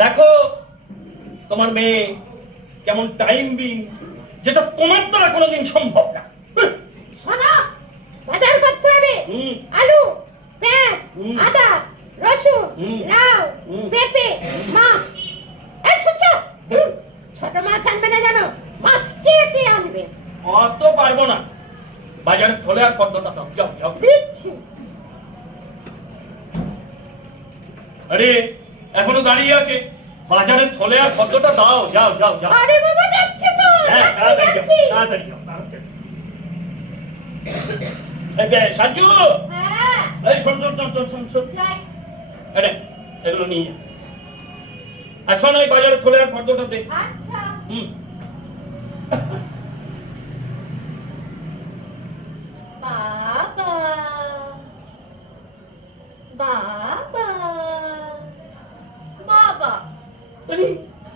দেখো তোমার মেয়ে কেমন টাইম বিং যেটা তোমার দ্বারা কোনোদিন সম্ভব না। শোনো বাজার করতে হবে। আলু পেঁয়াজ আদা রসুন লাউ পেঁপে মাছ। এই শুনছো? ছোট মাছ আনবে না জানো? মাছ কেটে আনবে? অত পারব না। বাজারে থলে আর কতটা দাও। যাও যাও। দিচ্ছি। আরে এখনও দাঁড়িয়ে আছে। বাজারে থলে আর কতটা দাও যাও যাও যাও। আরে বাবা যাচ্ছে তো। হ্যাঁ তাড়াতাড়ি যাও তাড়াতাড়ি যাও তাড়াতাড়ি এই বে, সাজু! হ্যাঁ। এই শোন শোন শোন শোন শোন শোন। আরে এগুলো নিয়ে। আর শোন ওই বাজারে থলে আর ফর্দটা দে। আচ্ছা। হুম। বাবা বাবা আরে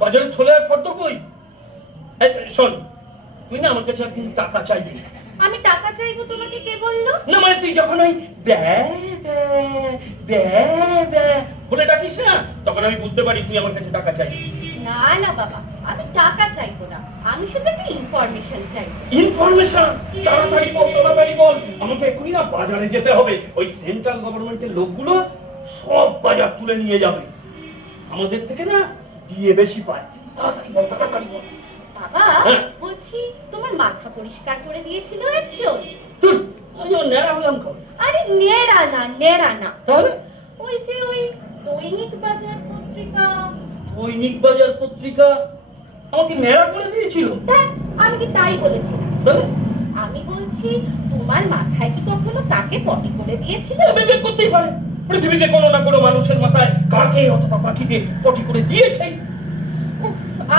বাজারে থলে আর ফর্দ কই? শোন তুই না আমার কাছে আর কিন্তু টাকা চাইবি না। আমি টাকা চাইব তোমাকে কে বলল? না মানে তুই যখন ওই ব্যা ব্যা বলে ডাকিস না তখন আমি বুঝতে পারি তুই আমার কাছে টাকা চাই না না বাবা আমি টাকা চাইব না। আমি শুধু একটা ইনফরমেশন চাইব। ইনফরমেশন তাড়াতাড়ি বল তাড়াতাড়ি বল। আমাকে এখনই না বাজারে যেতে হবে। ওই সেন্ট্রাল গভর্নমেন্টের লোকগুলো সব বাজার তুলে নিয়ে যাবে। আমাদের থেকে না দিয়ে বেশি পায়। তাড়াতাড়ি বল তাড়াতাড়ি বল। বাবা হ্যাঁ। বলছি তোমার মাথা পরিষ্কার করে দিয়েছিল একজন। তুই ওই ও ন্যাড়া হলাম কবে আরে নেড়া না নেড়া না। তাহলে? ওই যে ওই দৈনিক বাজার পত্রিকা। দৈনিক বাজার পত্রিকা? আমাকে ন্যাড়া করে দিয়েছিল? আমি কি তাই বলেছিলাম তাহলে? আমি বলছি তোমার মাথায় কি কখনো কাকে পটি করে দিয়েছিল? করতেই পারে। পৃথিবীতে কোনো না কোনো মানুষের মাথায় কাকে অথবা পাখিকে পটি করে দিয়েছে?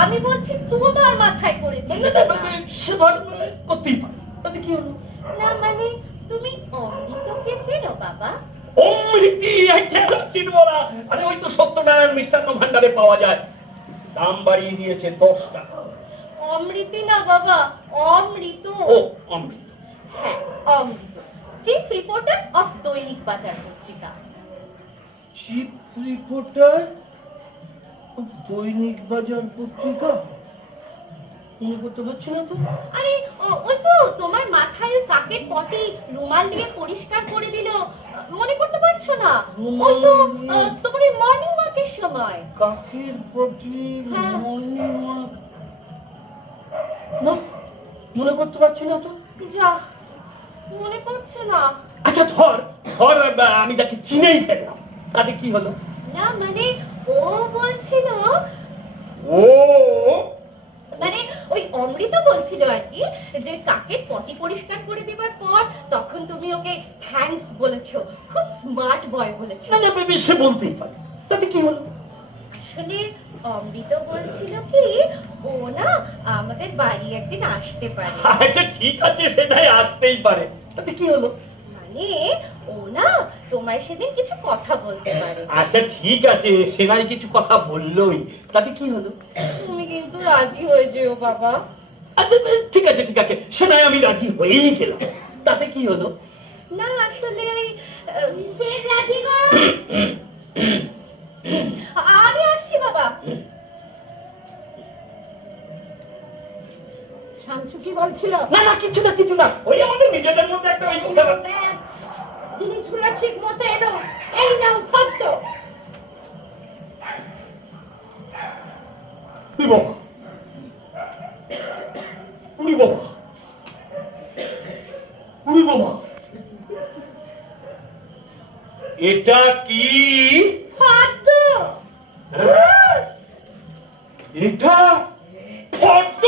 আমি বলছি তোমার মাথায় করেছিল সে ধর করতেই পারে। তাতে কি হলো? না মানে তুমি অমৃতকে চেনো বাবা। অমৃতি কেন চিনবো না। আরে ওই তো সত্যনারায়ণ মিষ্টান্ন ভান্ডারে পাওয়া যায়। দাম বাড়িয়ে দিয়েছে দশ টাকা। অমৃতি না বাবা অমৃত। ও অমৃত। হ্যাঁ অমৃত। চিফ রিপোর্টার অফ দৈনিক বাজার পত্রিকা। চিফ রিপোর্টার দৈনিক বাজার পত্রিকা? মনে করতে পারছি না তো? আরে ওই তো তোমার মাথায় ওই কাকের পটি রুমাল দিয়ে পরিষ্কার করে দিল। মনে করতে পারছ না? ওই তো তোমার মর্নিং ওয়াকের সময়। কাকের প্রতি হ্যাঁ। Morning walk? মনে করতে পারছি না তো? যা মনে পড়ছে না। আচ্ছা ধর ধর আমি তাকে চিনেই ফেললাম। তাতে কি হলো? না মানে ও বলছিল ও? মানে ওই অমৃত বলছিল আর কি যে কাকের পটি পরিষ্কার করে দেবার পর তখন তুমি ওকে থ্যাঙ্কস বলেছ খুব স্মার্ট বয় বলেছ। না না বেবি সে বলতেই পারে। তাতে কি হলো? আসলে অমৃত বলছিল কি ও না আমাদের বাড়ি একদিন আসতে পারে। আচ্ছা ঠিক আছে সেটাই আসতেই পারে। তাতে কি হলো? মানে ও না তোমার সেদিন কিছু কথা বলতে পারে। আচ্ছা ঠিক আছে সেনাই কিছু কথা বললোই। তাতে কি হলো? তুমি কিন্তু রাজি হয়ে যেও বাবা। আচ্ছা, ঠিক আছে ঠিক আছে সেনাই আমি রাজি হয়েই গেলাম। তাতে কি হলো? না আসলে ওই সে রাজি গো আমি আসছি বাবা। শান্তু কি বলছিল? না না কিছু না কিছু না। ওই আমাদের নিজেদের মধ্যে একটা ওই কথা জিনিসগুলো ঠিক মতো এলো এই নাও ফদ্দ বাবা উনি বাবা উনি বাবা এটা কি? হ্যাঁ? এটা ফর্দ